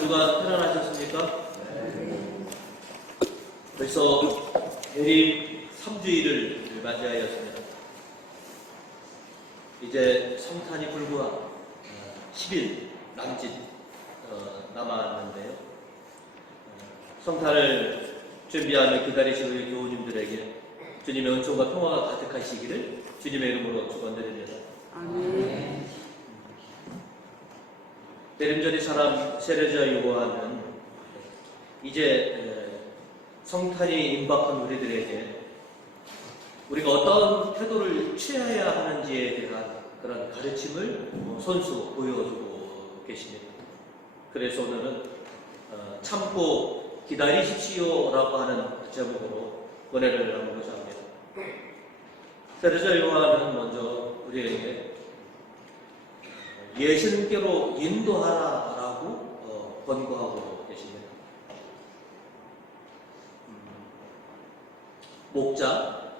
한 주간 편안하셨습니까? 벌써 대립 3주일을 맞이하였습니다. 이제 성탄이 불과 10일 남짓 남았는데요. 성탄을 준비하며 기다리시는 우리 교우님들에게 주님의 은총과 평화가 가득하시기를 주님의 이름으로 축원드립니다. 아멘. 대림절의 사람 세례자 요한은 이제 성탄이 임박한 우리들에게 우리가 어떤 태도를 취해야 하는지에 대한 그런 가르침을 손수 보여주고 계십니다. 그래서 오늘은 참고 기다리십시오라고 하는 제목으로 은혜를 나누고자 합니다. 세례자 요한은 먼저 우리에게 예수님께로 인도하라라고 권고하고 계십니다. 목자,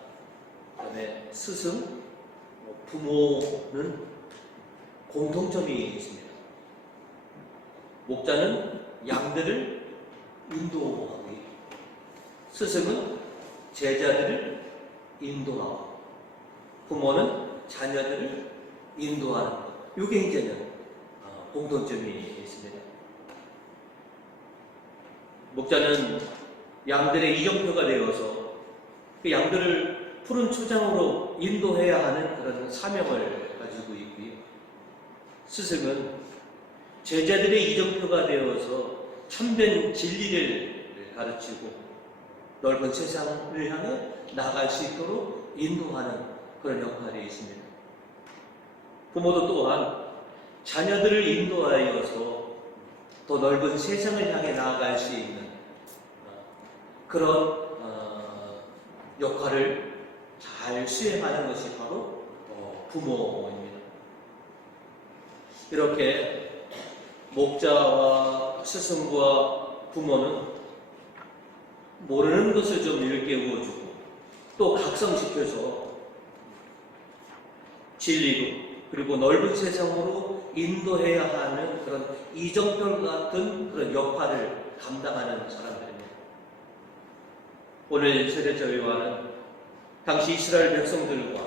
그다음에 스승, 부모는 공통점이 있습니다. 목자는 양들을 인도하고, 스승은 제자들을 인도하고, 부모는 자녀들을 인도하는 것. 이게 이제는 공통점이 있습니다. 목자는 양들의 이정표가 되어서 그 양들을 푸른 초장으로 인도해야 하는 그런 사명을 가지고 있고요. 스승은 제자들의 이정표가 되어서 참된 진리를 가르치고 넓은 세상을 향해 나아갈 수 있도록 인도하는 그런 역할이 있습니다. 부모도 또한 자녀들을 인도하여서 더 넓은 세상을 향해 나아갈 수 있는 그런 역할을 잘 수행하는 것이 바로 부모입니다. 이렇게 목자와 스승과 부모는 모르는 것을 좀 일깨워주고 또 각성시켜서 진리로 그리고 넓은 세상으로 인도해야 하는 그런 이정표 같은 그런 역할을 감당하는 사람들입니다. 오늘 세례자 요한은 당시 이스라엘 백성들과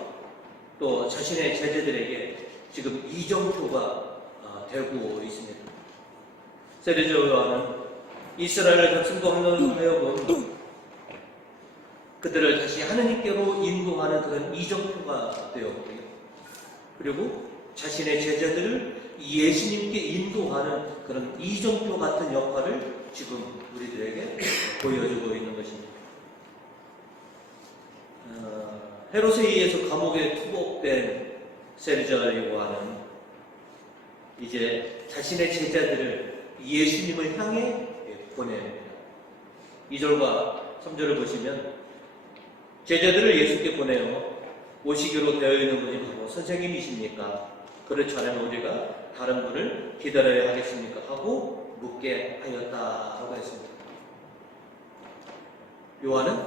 또 자신의 제자들에게 지금 이정표가 되고 있습니다. 세례자 요한은 이스라엘 백성도 하여금 그들을 다시 하느님께로 인도하는 그런 이정표가 되었고요. 그리고 자신의 제자들을 예수님께 인도하는 그런 이정표 같은 역할을 지금 우리들에게 보여주고 있는 것입니다. 헤롯에 의해서 감옥에 투복된 세례자 요한은 이제 자신의 제자들을 예수님을 향해 보냅니다. 2절과 3절을 보시면 제자들을 예수께 보내어 오시기로 되어 있는 분이 바로 선생님이십니까? 그렇지 않으면 우리가 다른 분을 기다려야 하겠습니까? 하고 묻게 하였다라고 했습니다. 요한은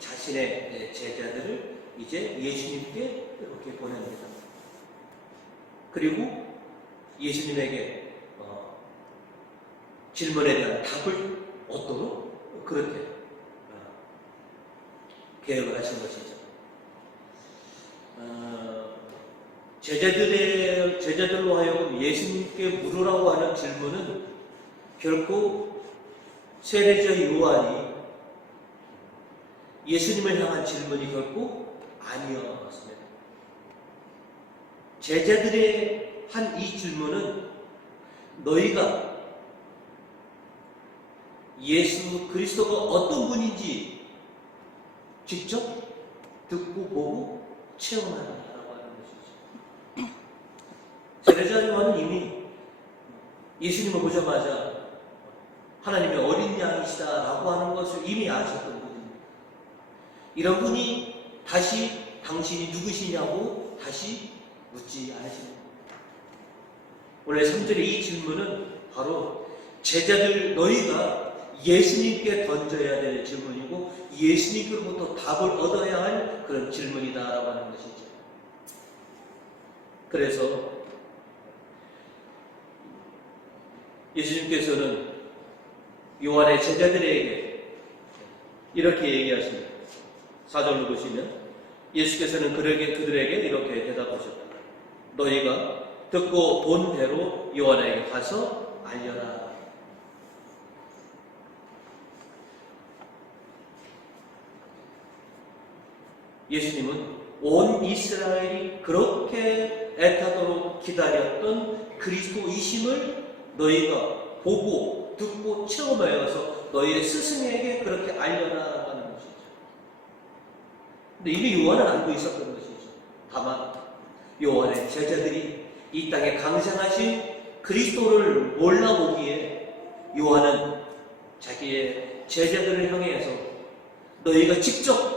자신의 제자들을 이제 예수님께 이렇게 보냅니다. 그리고 예수님에게 질문에 대한 답을 얻도록 그렇게 계획을 하신 것이죠. 제자들로 하여금 예수님께 물으라고 하는 질문은 결코 세례자 요한이 예수님을 향한 질문이 결코 아니었습니다. 제자들의 한 이 질문은 너희가 예수 그리스도가 어떤 분인지 직접 듣고 보고 체험하라고 하는 것이죠. 세례자 요한은 이미 예수님을 보자마자 하나님의 어린 양이시다라고 하는 것을 이미 아셨던 분입니다. 이런 분이 다시 당신이 누구시냐고 다시 묻지 않으십니다. 원래 3절의 이 질문은 바로 제자들 너희가 예수님께 던져야 될 질문이고 예수님께로부터 답을 얻어야 할 그런 질문이다라고 하는 것이죠. 그래서 예수님께서는 요한의 제자들에게 이렇게 얘기하십니다. 4절로 보시면 예수께서는 그들에게 이렇게 대답하셨다. 너희가 듣고 본 대로 요한에게 가서 알려라. 예수님은 온 이스라엘이 그렇게 애타도록 기다렸던 그리스도이심을 너희가 보고 듣고 체험하여 가서 너희의 스승에게 그렇게 알려라 하는 것이죠. 근데 이미 요한은 알고 있었던 것이죠. 다만 요한의 제자들이 이 땅에 강생하신 그리스도를 몰라보기에 요한은 자기의 제자들을 향해서 너희가 직접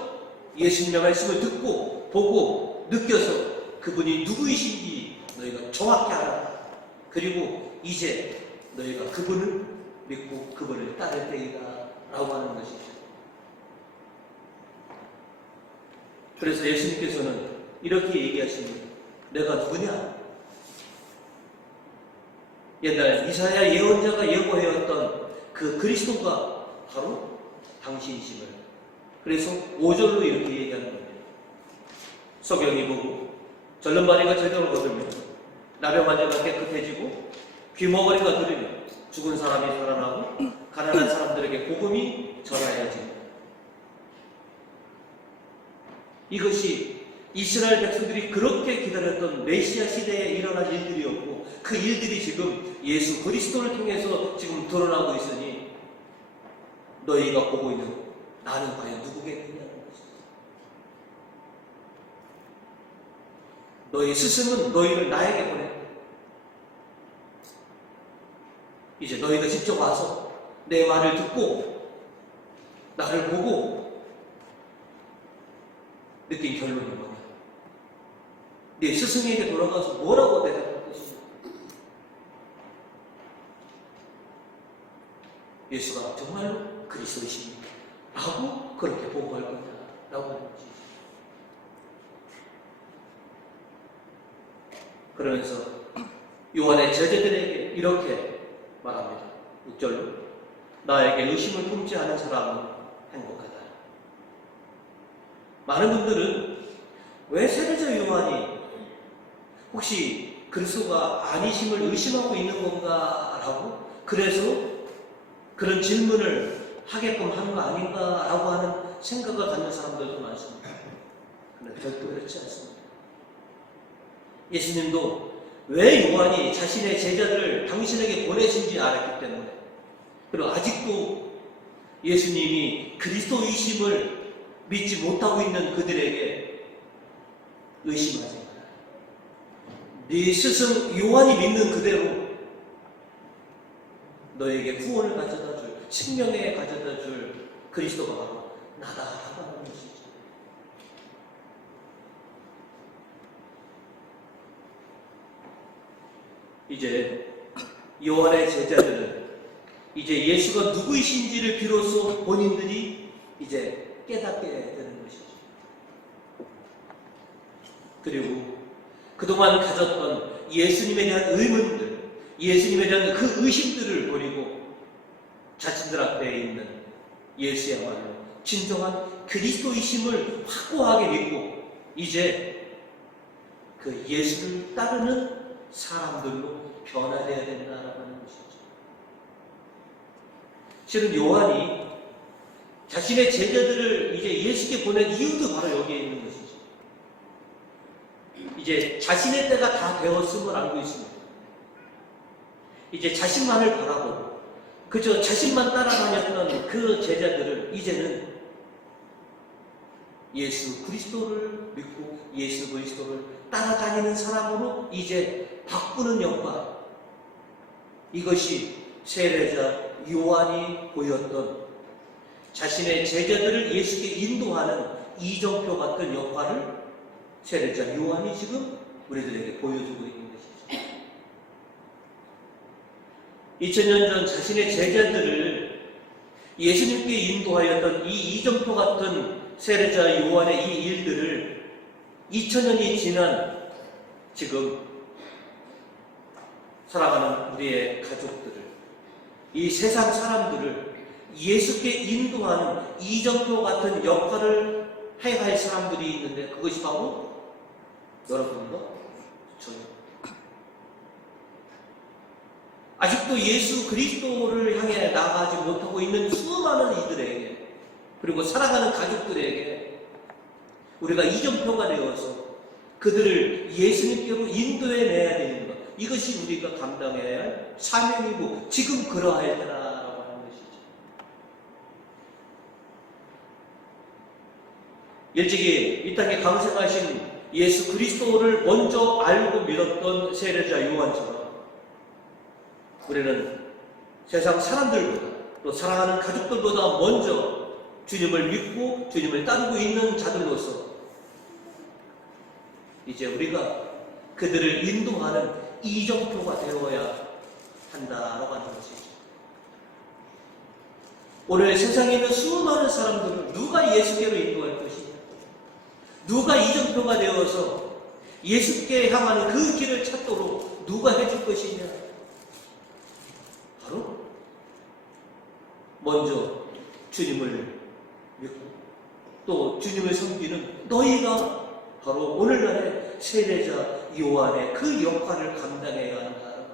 예수님의 말씀을 듣고 보고 느껴서 그분이 누구이신지 너희가 정확히 알아라. 그리고 이제 너희가 그분을 믿고 그분을 따를 때이다 라고 하는 것이죠. 그래서 예수님께서는 이렇게 얘기하십니다. 내가 누구냐? 옛날 이사야 예언자가 예고해왔던 그 그리스도가 바로 당신이심을. 그래서 5절로 이렇게 얘기하는 겁니다. 소경이 보고 절름발이가 제대로 거들며 나병 환자가 깨끗해지고 귀머거리가 들으며 죽은 사람이 살아나고 가난한 사람들에게 복음이 전하여집니다. 이것이 이스라엘 백성들이 그렇게 기다렸던 메시아 시대에 일어난 일들이었고 그 일들이 지금 예수 그리스도를 통해서 지금 드러나고 있으니 너희가 보고 있는 나는 과연 누구겠느냐는 것이죠. 너희 스승은 너희를 나에게 보냈다. 이제 너희가 직접 와서 내 말을 듣고 나를 보고 느낀 결론이 뭐냐? 네 스승에게 돌아가서 뭐라고 대답할 것이냐? 예수가 정말로 그리스도이십니까? 라고 그렇게 보고할 거냐? 라고 하는 것이죠. 그러면서 요한의 제자들에게 이렇게 말합니다. 6절로 나에게 의심을 품지 않은 사람은 행복하다. 많은 분들은 왜 세례자 요한이 혹시 그리스도가 아니심을 의심하고 있는 건가? 라고 그래서 그런 질문을 하게끔 하는 거 아닌가? 라고 하는 생각을 갖는 사람들도 많습니다. 그런데 절대 그렇지 않습니다. 예수님도 왜 요한이 자신의 제자들을 당신에게 보내신지 알았기 때문에 그리고 아직도 예수님이 그리스도이심을 믿지 못하고 있는 그들에게 의심하지 마라. 네 스승 요한이 믿는 그대로 너에게 구원을 가져다 줄, 생명에 가져다 줄 그리스도가 바로 나다라고 하는 것이죠. 이제 요한의 제자들은 이제 예수가 누구이신지를 비로소 본인들이 이제 깨닫게 되는 것이죠. 그리고 그동안 가졌던 예수님에 대한 의문들, 예수님에 대한 그 의심들을 버리고 자신들 앞에 있는 예수야말로 진정한 그리스도이심을 확고하게 믿고 이제 그 예수를 따르는 사람들로 변화되어야 된다라고 하는 것이죠. 실은 요한이 자신의 제자들을 이제 예수께 보낸 이유도 바로 여기에 있는 것이죠. 이제 자신의 때가 다 되었음을 알고 있습니다. 이제 자신만을 바라보고 그저 자신만 따라다녔던 그 제자들을 이제는 예수 그리스도를 믿고 예수 그리스도를 따라다니는 사람으로 이제 바꾸는 역할, 이것이 세례자 요한이 보였던 자신의 제자들을 예수께 인도하는 이정표 같은 역할을 세례자 요한이 지금 우리들에게 보여주고 있는 것이죠. 2000년 전 자신의 제자들을 예수님께 인도하였던 이 이정표 같은 세례자 요한의 이 일들을 2000년이 지난 지금 살아가는 우리의 가족들을, 이 세상 사람들을 예수께 인도하는 이정표 같은 역할을 해야 할 사람들이 있는데 그것이 바로 여러분과 저요. 아직도 예수 그리스도를 향해 나아가지 못하고 있는 수많은 이들에게, 그리고 살아가는 가족들에게 우리가 이정표가 되어서 그들을 예수님께로 인도해내야 되는 것, 이것이 우리가 감당해야 할 사명이고 지금 그러할 때라고 하는 것이죠. 일찍이 이 땅에 강생하신 예수 그리스도를 먼저 알고 믿었던 세례자 요한처럼 우리는 세상 사람들보다, 또 사랑하는 가족들보다 먼저 주님을 믿고 주님을 따르고 있는 자들로서 이제 우리가 그들을 인도하는 이정표가 되어야 한다라고 하는 것이죠. 오늘 세상에 있는 수많은 사람들을 누가 예수께로 인도할 것이냐, 누가 이정표가 되어서 예수께 향하는 그 길을 찾도록 누가 해줄 것이냐, 바로 먼저 주님을 믿고 또 주님을 섬기는 너희가 바로 오늘날의 세례자 요한의 그 역할을 감당해야 한다는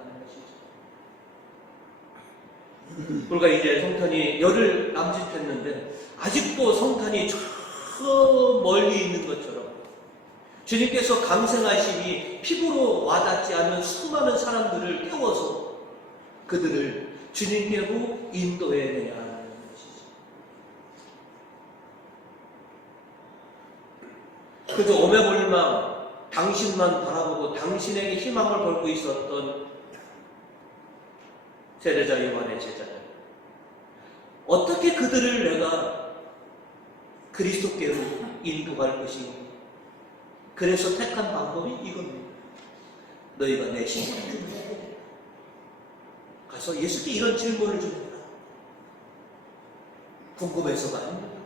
것이죠. 불과 이제 성탄이 열흘 남짓했는데 아직도 성탄이 저 멀리 있는 것처럼 주님께서 강생하심이 피부로 와닿지 않는 수많은 사람들을 깨워서 그들을 주님께로 인도해내야 하는 것이죠. 그저 오매골망 당신만 바라보고 당신에게 희망을 걸고 있었던 세례자 요한의 제자들, 어떻게 그들을 내가 그리스도께로 인도할 것인가? 그래서 택한 방법이 이겁니다. 너희가 내 신분을 좀 해야 돼. 가서 예수께 이런 질문을 좀 해라. 궁금해서가 아닙니다.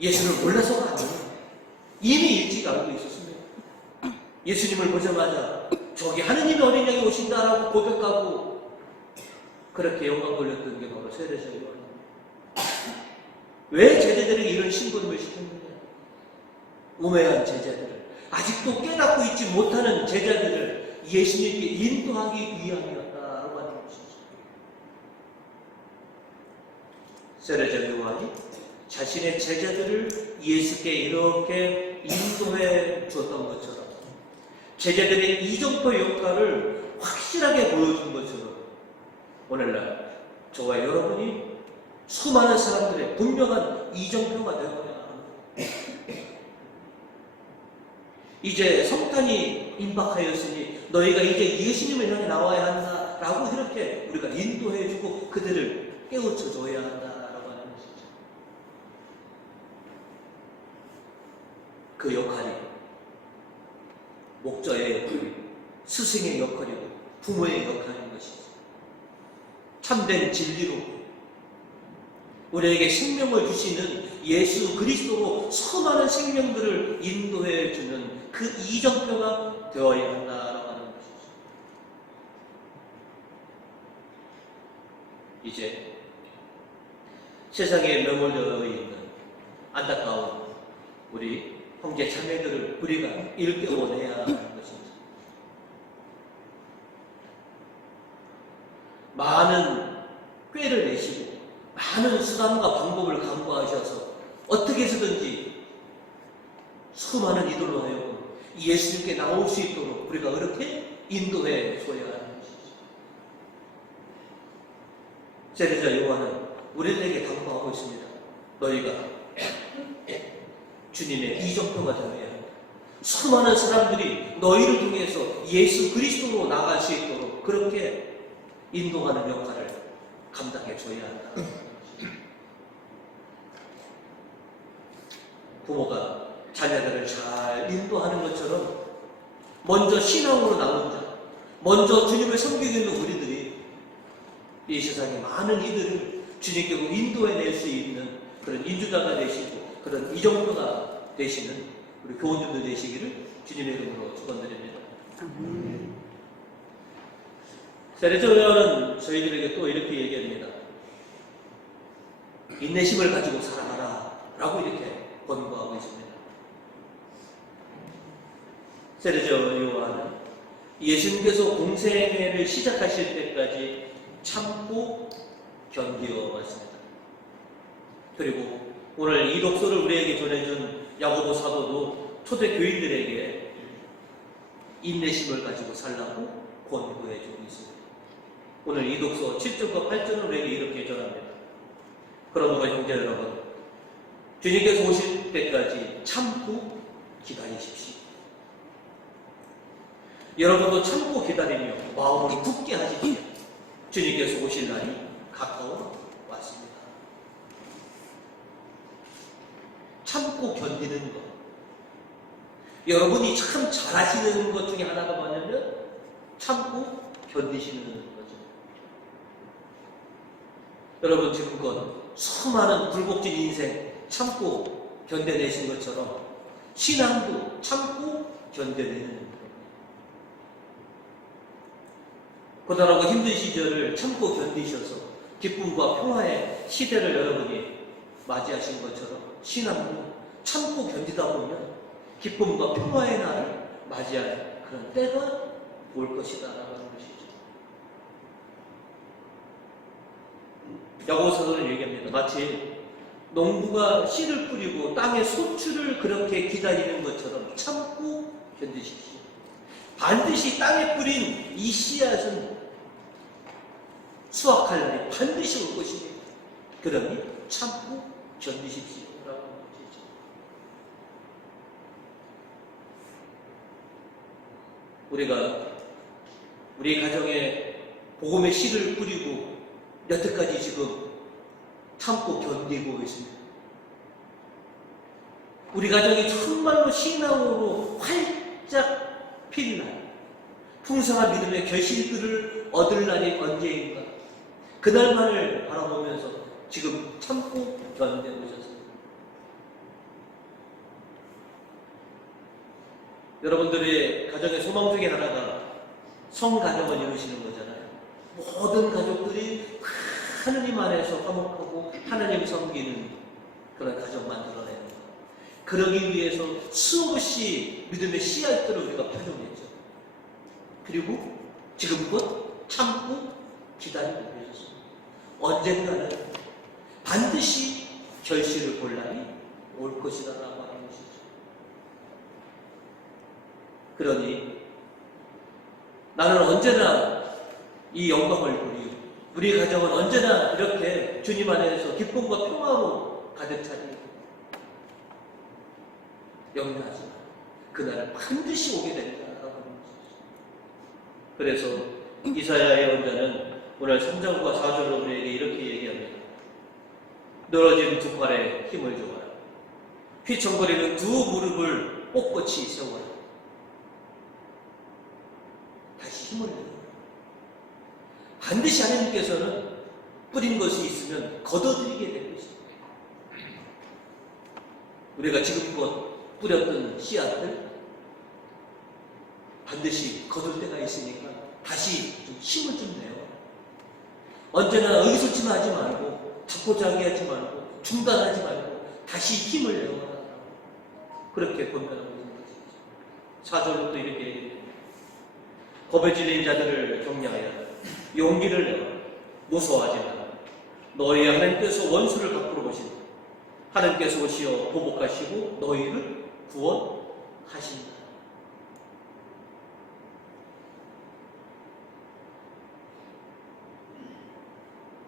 예수를 몰라서가 아닙니다. 이미 일찍 알고 있었습니다. 예수님을 보자마자 저기 하느님의 어린 양이 오신다라고 고백하고 그렇게 영광 돌렸던 게 바로 세례자 요한입니다. 왜 제자들에게 이런 심부름을 시켰느냐? 우매한 제자들을, 아직도 깨닫고 있지 못하는 제자들을 예수님께 인도하기 위함이었다라고 하는 것이죠. 세례자 요한이 자신의 제자들을 예수께 이렇게 인도해 주었던 것처럼 제자들의 이정표 역할을 확실하게 보여준 것처럼 오늘날 저와 여러분이 수많은 사람들의 분명한 이정표가 되어야 합니다. 이제 성탄이 임박하였으니 너희가 이제 예수님을 향해 나와야 한다라고 이렇게 우리가 인도해주고 그들을 깨우쳐줘야 한다라고 하는 것이죠. 그 역할이 목자의 역할이고 스승의 역할이고 부모의 역할인 것이죠. 참된 진리로 우리에게 생명을 주시는 예수 그리스도로 수많은 생명들을 인도해 주는 그 이정표가 되어야 한다라고 하는 것이죠. 이제 세상에 매몰되어 있는 안타까운 우리 형제 자매들을 우리가 일깨워내야 하는 것입니다. 많은 꾀를 내시고 많은 수단과 방법을 강구하셔서 어떻게 해서든지 수많은 이들로 하여금 예수님께 나올 수 있도록 우리가 그렇게 인도해 줘야 하는 것이죠. 세례자 요한은 우리들에게 강구하고 있습니다. 너희가 주님의 이정표가 되어야 한다. 수많은 사람들이 너희를 통해서 예수 그리스도로 나갈 수 있도록 그렇게 인도하는 역할을 감당해 줘야 한다. 부모가 자녀들을 잘 인도하는 것처럼 먼저 신앙으로 나온 자, 먼저 주님을 섬기고 있는 우리들이 이 세상에 많은 이들을 주님께로 인도해낼 수 있는 그런 인도자가 되시고 그런 이정표가 되시는 우리 교원들도 되시기를 주님의 이름으로 축원드립니다. 세례자 요한은 저희들에게 또 이렇게 얘기합니다. 인내심을 가지고 살아가라 라고 이렇게 권고하고 있습니다. 세르저 요한은 예수님께서 공생애를 시작하실 때까지 참고 견디어 왔습니다. 그리고 오늘 이 독서를 우리에게 전해준 야고보 사도도 초대 교인들에게 인내심을 가지고 살라고 권고해주고 있습니다. 오늘 이 독서 7절과 8절은 우리에게 이렇게 전합니다. 그러므로 형제 여러분, 주님께서 오실 때까지 참고 기다리십시오. 여러분도 참고 기다리며 마음을 굳게 하십시오. 주님께서 오실 날이 가까워 왔습니다. 참고 견디는 것. 여러분이 참 잘하시는 것 중에 하나가 뭐냐면 참고 견디시는 거죠. 여러분 지금껏 수많은 굴곡진 인생 참고 견뎌내신 것처럼 신앙도 참고 견뎌내는 거예요. 고단하고 힘든 시절을 참고 견디셔서 기쁨과 평화의 시대를 여러분이 맞이하신 것처럼 신앙도 참고 견디다 보면 기쁨과 평화의 날을 맞이할 그런 때가 올 것이다 라는 것이죠. 야고보 사도는 얘기합니다. 마치 농부가 씨를 뿌리고 땅의 소출을 그렇게 기다리는 것처럼 참고 견디십시오. 반드시 땅에 뿌린 이 씨앗은 수확할 날이 반드시 올 것입니다. 그러니 참고 견디십시오 라고 하시죠. 우리가 우리 가정에 복음의 씨를 뿌리고 여태까지 지금 참고 견디고 있습니다. 우리 가정이 정말로 신앙으로 활짝 필 날, 풍성한 믿음의 결실들을 얻을 날이 언제인가? 그날만을 바라보면서 지금 참고 견뎌오셨습니다. 여러분들의 가정의 소망 중에 하나가 성가정을 이루시는 거잖아요. 모든 가족들이 하느님 안에서 화목하고 하나님 섬기는 그런 가정 만들어내는 것. 그러기 위해서 수없이 믿음의 씨앗들을 우리가 펴줘냈죠. 그리고 지금껏 참고 기다리고 계셨습니다. 언젠가는 반드시 결실을 볼 날이 올 것이다 라고 하는 것이죠. 그러니 나는 언제나 이 영광을 누리고 우리 가정은 언제나 이렇게 주님 안에서 기쁨과 평화로 가득 차니 염려하지 마. 그날은 반드시 오게 된다라고 하는 것이죠. 그래서 이사야 예언자는 오늘 3절과 4절로 우리에게 이렇게 얘기합니다. 늘어진 두 팔에 힘을 줘라. 휘청거리는 두 무릎을 꼿꼿이 세워라. 다시 힘을 내라. 반드시 하나님께서는 뿌린 것이 있으면 거둬들이게 될 것입니다. 우리가 지금껏 뿌렸던 씨앗들 반드시 거둘 때가 있으니까 다시 좀 힘을 좀 내요. 언제나 의기소침하지 말고 자포자기하지 말고 중단하지 말고 다시 힘을 내어라. 그렇게 권면하고 있는 것이죠. 4절부터 이렇게 얘기합니다. 겁에 질린 자들을 격려하여 용기를 내어 무서워하지 마라. 너희 하나님께서 원수를 갚으러 오신다. 하나님께서 오시어 보복하시고 너희를 구원하신다.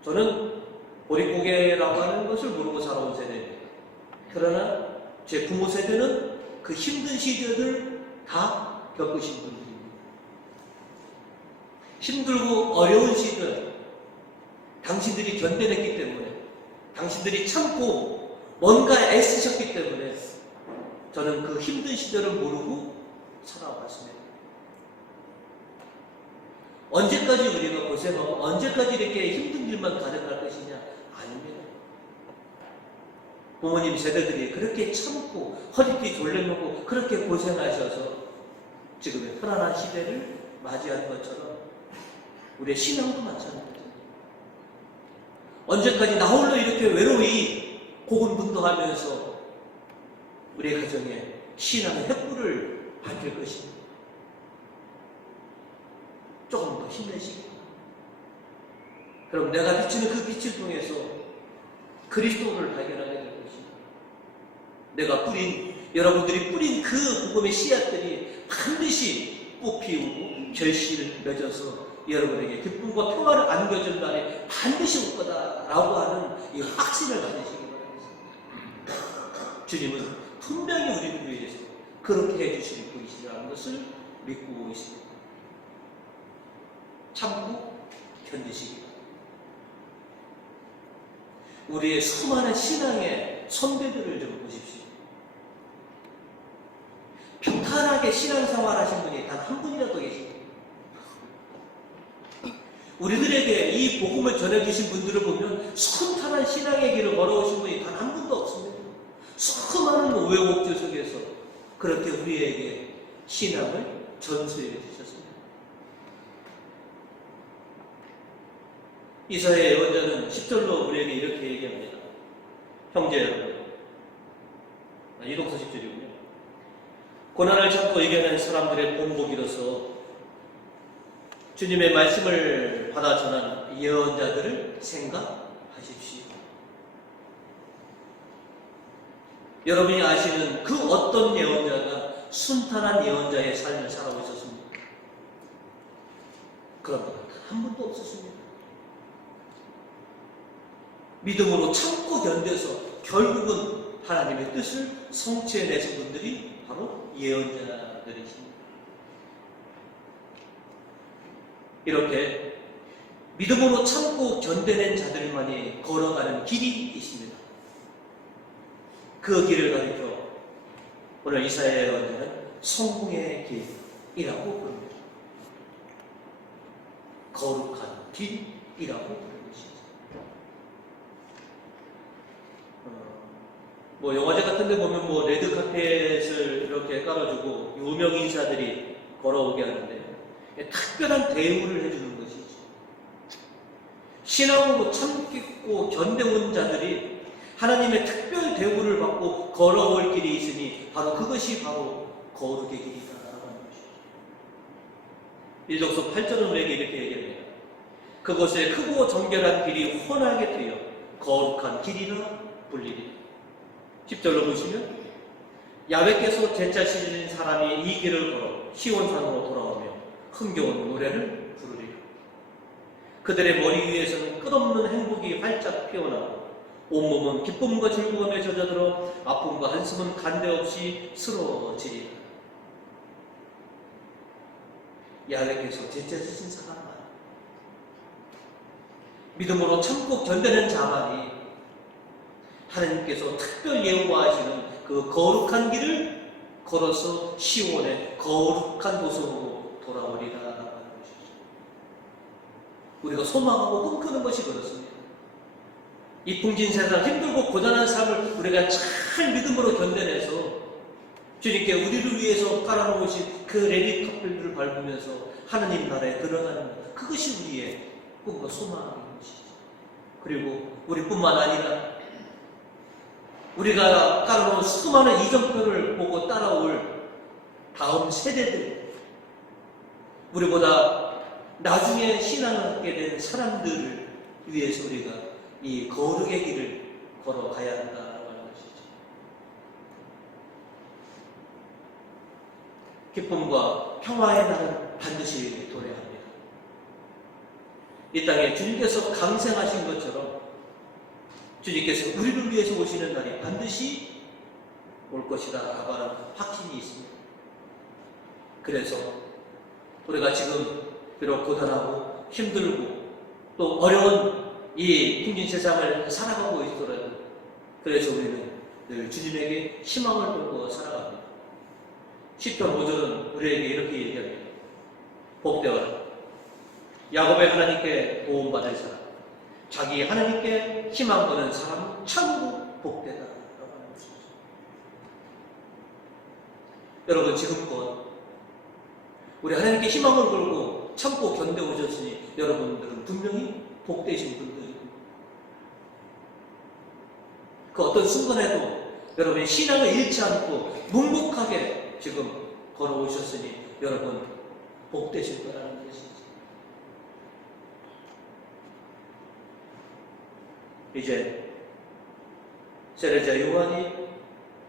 저는 보릿고개라고 하는 것을 모르고 살아온 세대입니다. 그러나 제 부모 세대는 그 힘든 시절을 다 겪으신 분들입니다. 힘들고 어려운 시절 당신들이 견뎌냈기 때문에 당신들이 참고 뭔가 애쓰셨기 때문에 저는 그 힘든 시절을 모르고 살아왔습니다. 언제까지 우리가 고생하고 언제까지 이렇게 힘든 일만 가져갈 것이냐? 아닙니다. 부모님 세대들이 그렇게 참고 허리띠 졸려먹고 그렇게 고생하셔서 지금의 편안한 시대를 맞이한 것처럼 우리의 신앙도 마찬가지입니다. 언제까지 나 홀로 이렇게 외로이 고군분투하면서 우리 가정에 신앙의 횃불을 밝힐 것입니다. 조금 더 힘내시기 바랍니다. 그럼 내가 비치는 그 빛을 통해서 그리스도를 발견하게 될 것입니다. 내가 여러분들이 뿌린 그 복음의 씨앗들이 반드시 꽃피우고 결실을 맺어서 여러분에게 기쁨과 평화를 안겨줄 날에 반드시 올 거다라고 하는 이 확신을 가지시기 바랍니다. 주님은 분명히 우리를 위해서 그렇게 해주실 분이시라는 것을 믿고 있습니다. 참고 견디시기 바랍니다. 우리의 수많은 신앙의 선배들을 좀 보십시오. 평탄하게 신앙생활 하신 분이 단 한 분이라도 계십니다. 우리들에게 이 복음을 전해주신 분들을 보면 순탄한 신앙의 길을 걸어오신 분이 단 한 분도 없습니다. 수많은 우여곡절 속에서 그렇게 우리에게 신앙을 전수해 주셨습니다. 이사야 예언자는 10절로 우리에게 이렇게 얘기합니다. 형제 여러분, 이독서 10절이군요. 고난을 참고 이겨낸 사람들의 본보기로서 주님의 말씀을 받아 전한 예언자들을 생각하십시오. 여러분이 아시는 그 어떤 예언자가 순탄한 예언자의 삶을 살아오고 있었습니다. 그런 분 한 분도 없었습니다. 믿음으로 참고 견뎌서 결국은 하나님의 뜻을 성취해내신 분들이 바로 예언자들이십니다. 이렇게 믿음으로 참고 견뎌낸 자들만이 걸어가는 길이 있습니다. 그 길을 가리켜 오늘 이사야 예언자는 성공의 길이라고 부릅니다. 거룩한 길이라고 부릅니다. 영화제 같은 데 보면 레드카펫을 이렇게 깔아주고 유명 인사들이 걸어오게 하는데 특별한 대우를 해주는 것이죠. 신앙으로 참고 견뎌온 자들이 하나님의 특별 대우를 받고 걸어올 길이 있으니 바로 그것이 바로 거룩의 길이다라고 하는 것이죠. 일독서 8절은 우리에게 이렇게 얘기합니다. 그것에 크고 정결한 길이 훤하게 트여 거룩한 길이라 불리리. 10절로 보시면 야훼께서 제자시는 사람이 이 길을 걸어 시온산으로 돌아오며 흥겨운 노래를 부르리라. 그들의 머리 위에서는 끝없는 행복이 활짝 피어나고 온몸은 기쁨과 즐거움에 젖어들어 아픔과 한숨은 간데없이 쓰러지리라. 야훼께서 제자시신 사람 믿음으로 참고 견뎌낸 자만이 하나님께서 특별 예우하시는 그 거룩한 길을 걸어서 시온의 거룩한 도성으로 돌아오리라라는 것이죠. 우리가 소망하고 꿈꾸는 것이 그렇습니다. 이 풍진 세상 힘들고 고단한 삶을 우리가 잘 믿음으로 견뎌내서 주님께 우리를 위해서 깔아놓으신 그 레디 커플들을 밟으면서 하나님 나라에 들어가는 그것이 우리의 꿈과 소망인 것이죠. 그리고 우리뿐만 아니라 우리가 깔아놓은 수많은 이정표를 보고 따라올 다음 세대들, 우리보다 나중에 신앙을 갖게 된 사람들을 위해서 우리가 이 거룩의 길을 걸어가야 한다는 것이죠. 기쁨과 평화의 날은 반드시 도래야 합니다. 이 땅에 주님께서 강생하신 것처럼 주님께서 우리를 위해서 오시는 날이 반드시 올 것이다 라고 하는 확신이 있습니다. 그래서 우리가 지금 비록 고단하고 힘들고 또 어려운 이 풍진 세상을 살아가고 있더라도 그래서 우리는 늘 주님에게 희망을 두고 살아갑니다. 시편 5절은 우리에게 이렇게 얘기합니다. 복되어라 야곱의 하나님께 도움받을 사람, 자기 하나님께 희망 거는 사람은 참으로 복되다 라고 하는 것이죠. 여러분 지금껏 우리 하나님께 희망을 걸고 참고 견뎌오셨으니 여러분들은 분명히 복되신 분들입니다. 그 어떤 순간에도 여러분의 신앙을 잃지 않고 묵묵하게 지금 걸어오셨으니 여러분 복되실 거라는 것이지. 이제 세례자 요한이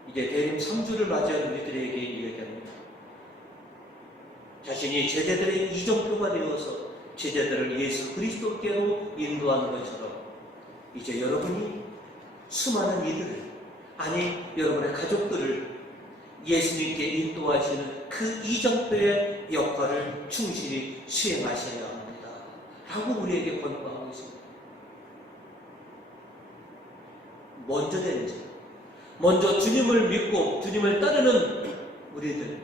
이제 대림 3주를 맞이한 우리들에게 이야기합니다. 자신이 제자들의 이정표가 되어서 제자들을 예수 그리스도께로 인도하는 것처럼 이제 여러분이 수많은 이들을, 아니 여러분의 가족들을 예수님께 인도하시는 그 이정표의 역할을 충실히 수행하셔야 합니다 라고 우리에게 권고하고 있습니다. 먼저 되는 자, 먼저 주님을 믿고 주님을 따르는 우리들,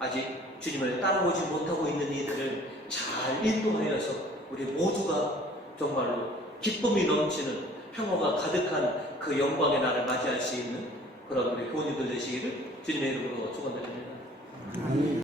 아직 주님을 따라오지 못하고 있는 이들을 잘 인도하여서 우리 모두가 정말로 기쁨이 넘치는 평화가 가득한 그 영광의 날을 맞이할 수 있는 그런 우리 교우님들 되시기를 주님의 이름으로 축원드립니다.